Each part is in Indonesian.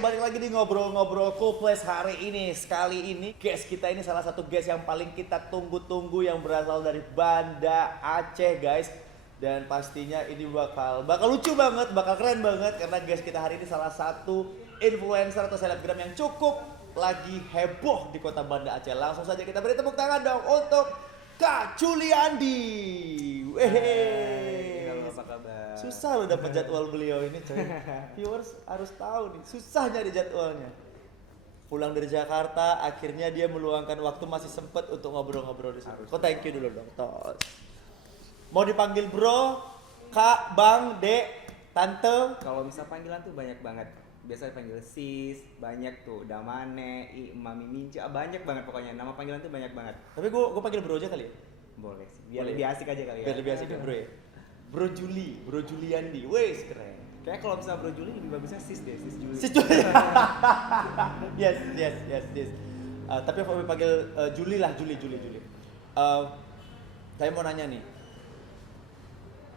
balik lagi di ngobrol-ngobrol Cool Place hari ini. Sekali ini guest kita ini salah satu guest yang paling kita tunggu-tunggu yang berasal dari Banda Aceh guys. Dan pastinya ini bakal lucu banget, bakal keren banget karena guest kita hari ini salah satu influencer atau selebgram yang cukup lagi heboh di kota Banda Aceh. Langsung saja kita beri tepuk tangan dong untuk Kak Juliandi. Wehehe. Apa kabar? Susah loh dapat jadwal beliau ini coy. Viewers harus tahu nih, susah nyari jadwalnya. Pulang dari Jakarta, akhirnya dia meluangkan waktu masih sempet untuk ngobrol-ngobrol di sini. Kok thank you dulu dong, tos. Mau dipanggil bro, kak, bang, dek, tante? Kalau misal panggilan tuh banyak banget. Biasa dipanggil sis, banyak tuh, damane, mami minca, banyak banget pokoknya. Nama panggilan tuh banyak banget. Tapi gue panggil bro aja kali ya? Boleh sih, biar Boleh. lebih asik aja kali ya. Biar lebih asik ya bro ya? Bro Juli, bro Juliandi, wes keren. Kayak kalau misal Bro Juli lebih bagusnya sis deh, sis Juli. Si Juli. yes. Tapi aku panggil Juli lah, Juli. Saya mau nanya nih.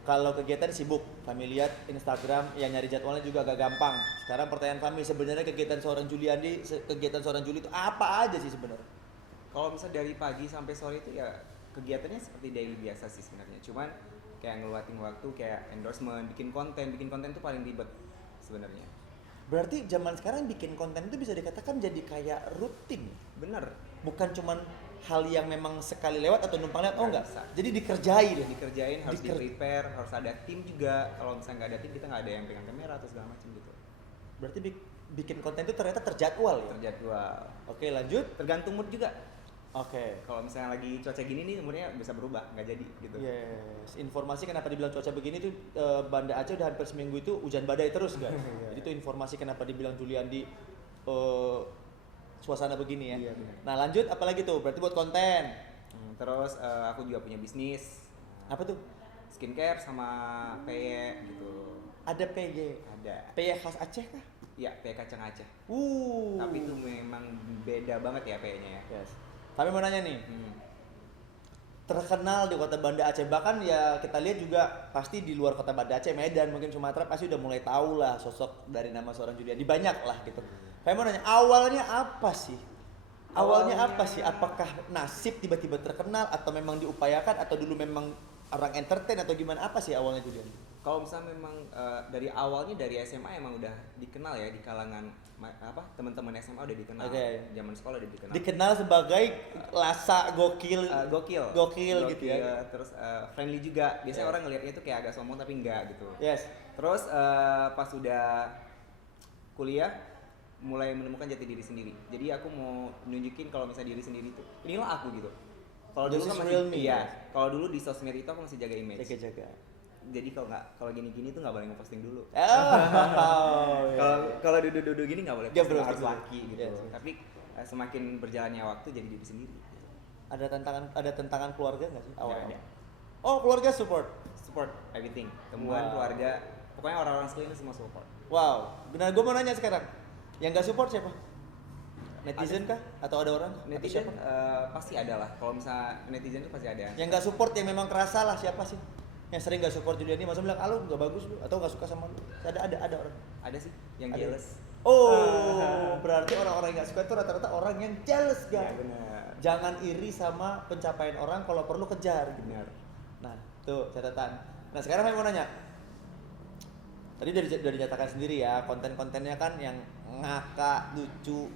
Kalau kegiatan sibuk, kami lihat Instagram yang nyari jadwalnya juga agak gampang. Sekarang pertanyaan kami sebenarnya kegiatan seorang Juliandi, kegiatan seorang Juli itu apa aja sih sebenarnya? Kalau misal dari pagi sampai sore itu ya kegiatannya seperti daily biasa sih sebenarnya. Cuman kayak ngeluatin waktu kayak endorsement, bikin konten tuh paling ribet sebenarnya. Berarti zaman sekarang bikin konten itu bisa dikatakan jadi kayak rutin. Bener. Bukan cuman hal yang memang sekali lewat atau numpang lewat, oh enggak. Bisa. Jadi dikerjain. Dikerjain, harus di-prepare, harus ada tim juga. Kalau misalnya nggak ada tim, kita nggak ada yang pegang kamera atau segala macam gitu. Berarti bikin konten itu ternyata terjadwal ya? Terjadwal. Oke, lanjut. Tergantung mood juga. Oke. Kalau misalnya lagi cuaca gini nih, umurnya bisa berubah, nggak jadi gitu. Yes. Informasi kenapa dibilang cuaca begini tuh Banda Aceh udah hampir seminggu itu hujan badai terus guys. Jadi itu informasi kenapa dibilang Juliandi suasana begini ya. Iya, benar. Nah lanjut apalagi tuh? Berarti buat konten. Terus aku juga punya bisnis. Apa tuh? Skincare sama PY gitu. Ada PY. Ada. PY khas Aceh kah? Ya, PY kacang Aceh. Uh. Tapi itu memang beda banget ya PY-nya ya. Yes. Kami mau nanya nih. Terkenal di kota Banda Aceh, bahkan ya kita lihat juga pasti di luar kota Banda Aceh, Medan, mungkin Sumatera pasti udah mulai tahu lah sosok dari nama seorang Juliandi, banyak lah gitu. Saya mau nanya, awalnya apa sih? Awalnya apa sih? Apakah nasib tiba-tiba terkenal atau memang diupayakan atau dulu memang orang entertain atau gimana? Apa sih awalnya Juliandi? Kalau misalnya memang dari awalnya dari SMA emang udah dikenal ya di kalangan teman-teman SMA udah dikenal. Okay. Zaman sekolah udah dikenal. Dikenal sebagai lasa gokil, gokil gitu ya. Terus friendly juga. Biasanya Yeah. orang ngelihatnya tuh kayak agak sombong tapi enggak gitu. Yes. Terus pas udah kuliah mulai menemukan jati diri sendiri. Jadi aku mau nunjukin kalau misalnya diri sendiri tuh inilah aku gitu. Kalau dulu This kan is real masih me. iya. Kalau dulu di sosmed itu aku masih jaga image. Jaga-jaga. Jadi kalau gini-gini tuh nggak boleh ngeposting dulu. Oh. Kalau duduk-duduk gini nggak boleh Dia posting, belum harus dulu. laki gitu. Yes. Tapi semakin berjalannya waktu jadi diri sendiri. Ada tantangan keluarga nggak sih awal? Nggak ada. Oh, keluarga support. Support everything. Teman, Wow. keluarga, pokoknya orang-orang sekeliling semua support. Wow. Benar, gue mau nanya sekarang. Yang nggak support siapa? Netizen Ada. kah? Atau ada orang? Netizen Atau siapa? pasti ada lah. Kalau misalnya netizen itu pasti ada. Yang nggak support yang memang kerasa lah siapa sih? Yang sering nggak support Juliandi, masa bilang, ah lu nggak bagus lu atau nggak suka sama lu? Ada orang. Ada sih yang Ada. jealous. Oh, berarti orang-orang yang nggak suka itu rata-rata orang yang jealous Ya, guys. benar. Jangan iri sama pencapaian orang, kalau perlu kejar. Gitu. Benar. Nah, tuh catatan. Nah, sekarang saya mau nanya. Tadi udah dinyatakan sendiri ya, konten-kontennya kan yang ngakak, lucu,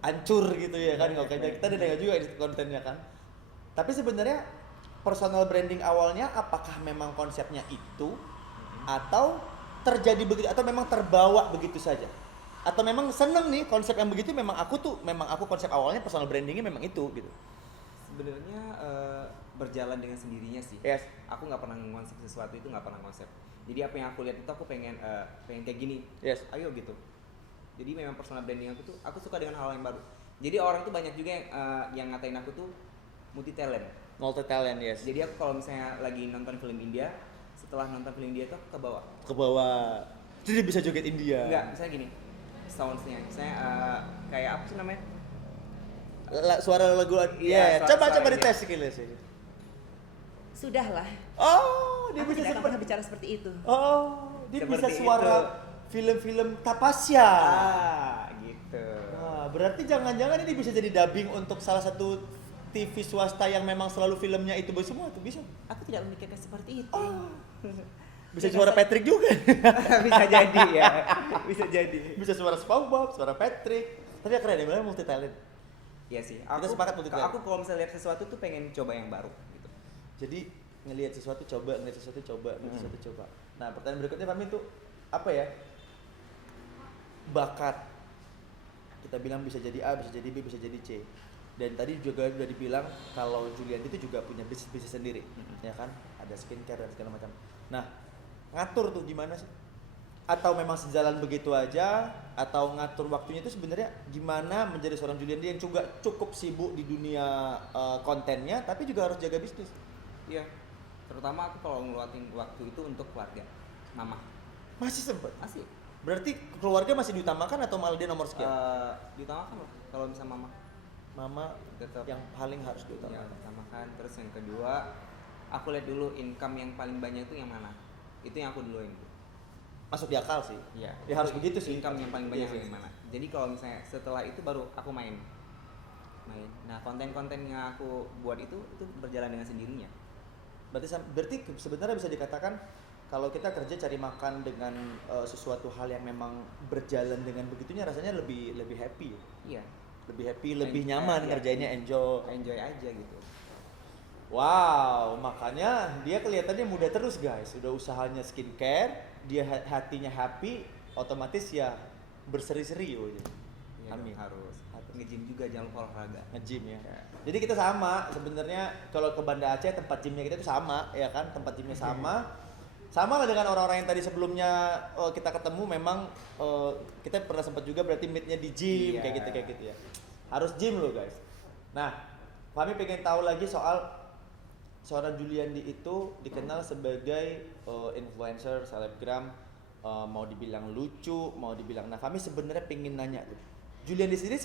hancur gitu ya kan. Kalau kita udah dengar juga di kontennya kan. Tapi sebenarnya personal branding awalnya apakah memang konsepnya itu atau terjadi begitu atau memang terbawa begitu saja? Atau memang seneng nih konsep yang begitu, memang aku konsep awalnya personal brandingnya memang itu gitu. Sebenarnya berjalan dengan sendirinya sih. Yes. Aku nggak pernah ngonsep sesuatu itu, nggak pernah ngonsep. Jadi apa yang aku lihat itu aku pengen kayak gini. Yes. Ayo gitu. Jadi memang personal branding aku suka dengan hal yang baru. Jadi orang tuh banyak juga yang ngatain aku tuh multi talent. Multi talent, yes. Jadi aku kalau misalnya lagi nonton film India, setelah nonton film India tuh aku Ke bawah. Jadi bisa joget India. enggak, misalnya gini. Sounds-nya. Misalnya kayak apa sih namanya? Suara lagu Iya, coba suara dites skillnya sih. Sudahlah. Oh, dia Aku bisa tidak akan seperti pernah bicara seperti itu. Oh, dia Seperti bisa suara itu. film-film Tapasya. Gitu. Wah, berarti jangan-jangan ini bisa jadi dubbing untuk salah satu TV swasta yang memang selalu filmnya itu semua tuh bisa. Aku tidak memikirkan seperti itu. Oh. Bisa suara Patrick juga. Bisa jadi ya. Bisa jadi. Bisa suara SpongeBob, suara Patrick. Tapi ya keren ya, benar multi talent. Iya sih. Kita sepakat multi talent. Aku kalau misalnya lihat sesuatu tuh pengen coba yang baru gitu. Jadi ngelihat sesuatu coba, ngelihat sesuatu coba, ngelihat sesuatu coba. Nah, pertanyaan berikutnya Fahmi tuh apa ya? Bakat. Kita bilang bisa jadi A, bisa jadi B, bisa jadi C. Dan tadi juga udah dibilang kalau Julian itu juga punya bisnis sendiri, ya kan? Ada skincare dan segala macam. Nah, ngatur tuh gimana sih? Atau memang sejalan begitu aja? Atau ngatur waktunya itu sebenarnya gimana menjadi seorang Julian yang juga cukup sibuk di dunia kontennya, tapi juga harus jaga bisnis? Iya. Terutama aku kalau ngeluatin waktu itu untuk keluarga, mama. Masih sempet? Masih. Berarti keluarga masih diutamakan atau malah dia nomor sekian? Diutamakan loh kalau bisa mama. Mama Tetap yang paling harus ya, diutamakan. utamakan. Terus yang kedua, aku lihat dulu income yang paling banyak itu yang mana. Itu yang aku duluin. Masuk di akal sih. Iya. Ya harus begitu sih. Income yang paling banyak Iya sih. yang mana. Jadi kalau misalnya setelah itu baru aku main. Nah, konten-konten yang aku buat itu berjalan dengan sendirinya. Berarti sebenarnya bisa dikatakan kalau kita kerja cari makan dengan sesuatu hal yang memang berjalan dengan begitunya rasanya lebih happy. Iya. Lebih happy, lebih nyaman Iya. ngerjainnya, Enjoy aja gitu. Wow, makanya dia kelihatannya muda terus guys. Udah usahanya skincare, dia hatinya happy, otomatis ya berseri-seri gitu. Iya, Amin. harus. Nge-gym juga, jangan lupa olahraga. Nge-gym ya. Jadi kita sama sebenarnya kalau ke Banda Aceh tempat gymnya kita itu sama ya kan, tempat gymnya sama. Sama lah dengan orang-orang yang tadi sebelumnya kita ketemu memang kita pernah sempat juga berarti meetnya di gym Iya. kayak gitu ya. Harus gym loh guys. Nah, kami pengen tahu lagi soal seorang Juliandi itu dikenal sebagai influencer, selebgram, mau dibilang lucu, mau dibilang. Nah, kami sebenarnya pengen nanya tuh. Juliandi sendiri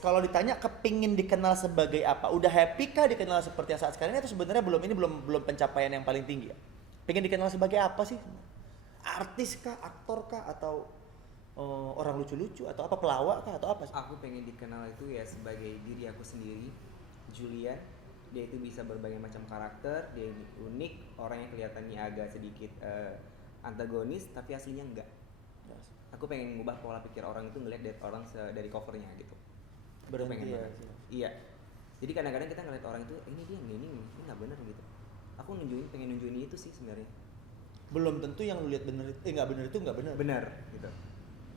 kalau ditanya kepingin dikenal sebagai apa? Udah happy kah dikenal seperti yang saat sekarang ini atau sebenarnya belum pencapaian yang paling tinggi ya? Pengen dikenal sebagai apa sih? Artis kah, aktor kah, atau orang lucu-lucu atau apa, pelawak kah atau apa sih? Aku pengen dikenal itu ya sebagai diri aku sendiri, Julian. Dia itu bisa berbagai macam karakter, dia ini unik, orang yang kelihatannya agak sedikit antagonis tapi aslinya enggak. Aku pengen ngubah pola pikir orang itu ngelihat orang dari covernya gitu. Berhenti Pengen ya. banget. Iya. Jadi kadang-kadang kita ngeliat orang itu, ini dia ini nggak benar gitu. Aku pengen nunjukin itu sih sebenarnya. Belum tentu yang lu lihat bener nggak bener itu nggak bener. Benar gitu.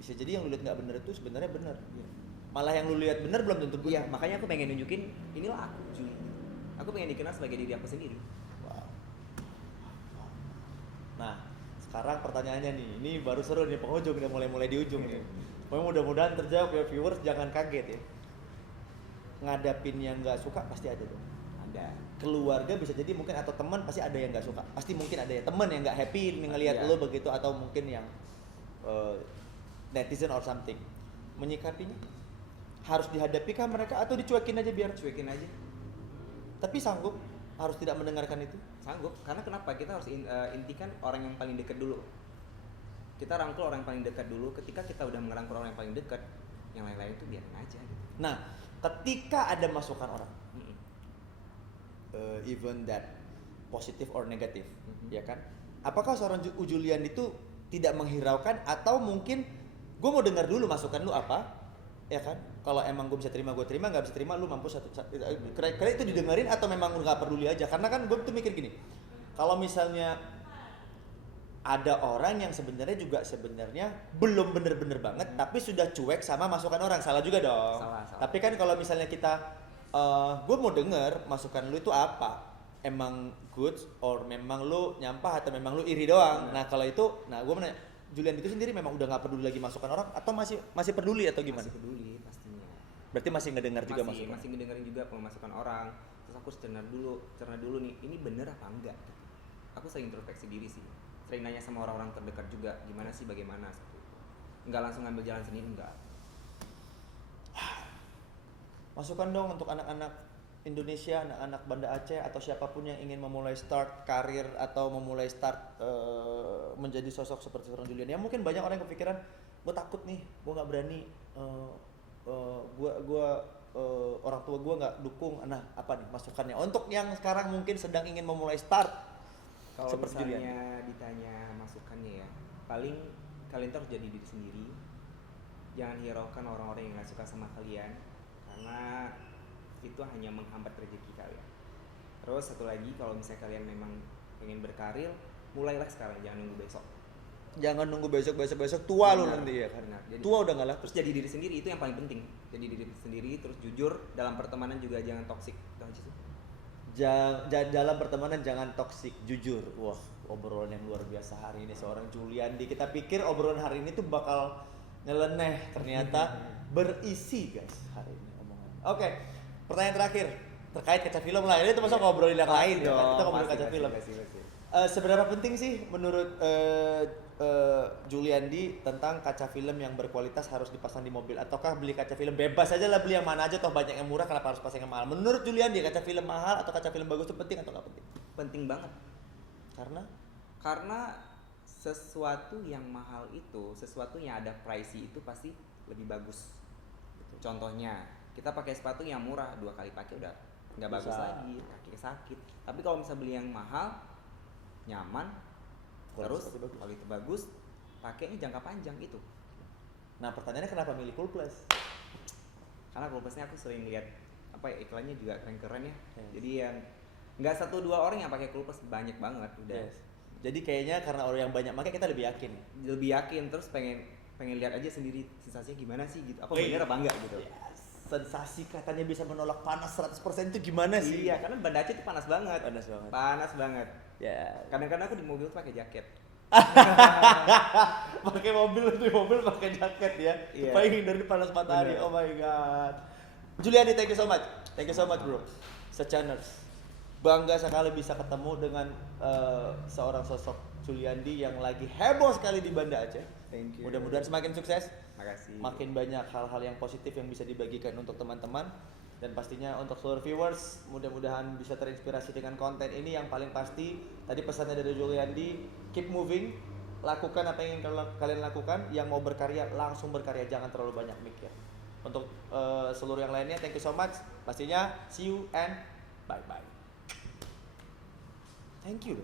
Bisa jadi yang lu lihat nggak bener itu sebenarnya bener. Malah yang lu lihat bener belum tentu bener. Iya, makanya aku pengen nunjukin inilah aku Julian. Aku pengen dikenal sebagai diri aku sendiri. Wow. Nah, sekarang pertanyaannya nih, ini baru seru nih penghujung, udah mulai di ujung nih. Mudah-mudahan terjawab ya viewers, jangan kaget ya. Ngadapin yang nggak suka pasti ada dong. Ada. Keluarga bisa jadi mungkin atau teman pasti ada yang nggak suka. Pasti mungkin ada ya teman yang nggak happy ngelihat Iya. lo begitu atau mungkin yang netizen or something. Menyikapinya harus dihadapi kah mereka atau dicuekin aja biar? Cuekin aja. Tapi sanggup harus tidak mendengarkan itu. Sanggup, karena kenapa? Kita harus intikan orang yang paling dekat dulu. Kita rangkul orang yang paling dekat dulu. Ketika kita udah merangkul orang yang paling dekat, yang lain-lain itu biarin aja gitu. Nah, ketika ada masukan orang, even that positive or negative, ya kan? Apakah seorang Julian itu tidak menghiraukan atau mungkin gue mau dengar dulu masukan lu apa, ya kan? Kalau emang gue bisa terima, gue terima, nggak bisa terima, lu mampus kira-kira itu didengerin atau memang lu nggak peduli aja? Karena kan gue tuh mikir gini, kalau misalnya ada orang yang sebenarnya belum bener-bener banget, tapi sudah cuek sama masukan orang, salah juga dong. Salah. Tapi kan kalau misalnya kita, gue mau denger masukan lu itu apa? Emang good or memang lu nyampah atau memang lu iri doang? Nah kalau itu, gue menanya, Julian itu sendiri memang udah nggak peduli lagi masukan orang atau masih peduli atau gimana? Masih peduli pastinya. Berarti masih ngedengar juga masukan? Masih ngedengerin juga pemasukan orang. Terus aku cerna dulu nih, ini bener apa enggak? Aku sering introspeksi diri sih. Sering nanya sama orang-orang terdekat juga, gimana sih, bagaimana? Enggak langsung ngambil jalan sendiri, enggak. Masukan dong untuk anak-anak Indonesia, anak-anak Banda Aceh atau siapapun yang ingin memulai start karir atau memulai start menjadi sosok seperti seorang Julian, ya mungkin banyak orang yang kepikiran, gue takut nih, gue nggak berani, orang tua gue nggak dukung. Nah, apa nih masukannya untuk yang sekarang mungkin sedang ingin memulai start Kalau seperti Julian? misalnya ditanya masukannya ya, paling kalian tuh harus jadi diri sendiri. Jangan hiraukan orang-orang yang nggak suka sama kalian, karena itu hanya menghambat rezeki kalian. Terus satu lagi, kalau misalnya kalian memang pengen berkarir, mulailah sekarang, jangan nunggu besok. Jangan nunggu besok tua lu Benar, nanti ya kan. benar. Jadi- Tua udah nggak laku. Terus jadi diri sendiri, itu yang paling penting. Jadi diri sendiri, terus jujur dalam pertemanan juga jangan toksik. Itu aja sih. Dalam pertemanan jangan toksik, jujur. Wah, obrolan yang luar biasa hari ini seorang Juliandi. Kita pikir obrolan hari ini tuh bakal nyeleneh, ternyata berisi guys hari ini omongan. Oke, pertanyaan terakhir terkait kaca film lah. Ini termasuk ngobrolin yang lain ya kan? Kita ngobrolin kaca film. Pasti. Seberapa penting sih menurut Juliandi tentang kaca film yang berkualitas harus dipasang di mobil, ataukah beli kaca film bebas aja lah, beli yang mana aja toh banyak yang murah, kenapa harus pasang yang mahal? Menurut Juliandi kaca film mahal atau kaca film bagus itu penting atau nggak penting? Penting banget. Karena Sesuatu yang mahal itu, sesuatu yang ada pricey itu pasti lebih bagus. Contohnya, kita pakai sepatu yang murah, 2 kali pakai udah nggak bagus Bisa. lagi, kaki sakit. Tapi kalau misalnya beli yang mahal, nyaman, Kualitas terus sepatu bagus. kualitas bagus, pakainya jangka panjang itu. nah pertanyaannya kenapa milih Cool Plus? Karena kulkasnya aku sering lihat iklannya juga keren-keren ya. Yes. Jadi yang nggak 1-2 orang yang pakai kulkas, banyak banget udah. Yes. Jadi kayaknya karena orang yang banyak pakai kita lebih yakin. Lebih yakin, terus pengen lihat aja sendiri sensasinya gimana sih gitu. Apa Wih. bener apa enggak gitu. Yes. Sensasi katanya bisa menolak panas 100% itu gimana sih? Iya, karena Banda Aceh itu panas banget. Panas banget. Panas banget. Ya. Kadang-kadang aku di mobil tuh pakai jaket. Pakai mobil pakai jaket ya. Iya. Supaya hindari panas matahari. Bener. Oh my god. Juliani, thank you so much. Thank you so much, bro. Sechaners. Bangga sekali bisa ketemu dengan seorang sosok Juliandi yang lagi heboh sekali di Banda Aceh. Thank you. Mudah-mudahan semakin sukses. Makasih. Makin banyak hal-hal yang positif yang bisa dibagikan untuk teman-teman, dan pastinya untuk seluruh viewers mudah-mudahan bisa terinspirasi dengan konten ini. Yang paling pasti tadi pesannya dari Juliandi, keep moving, lakukan apa yang ingin kalian lakukan. Yang mau berkarya langsung berkarya, jangan terlalu banyak mikir. Untuk seluruh yang lainnya, thank you so much. Pastinya see you and bye bye. Thank you.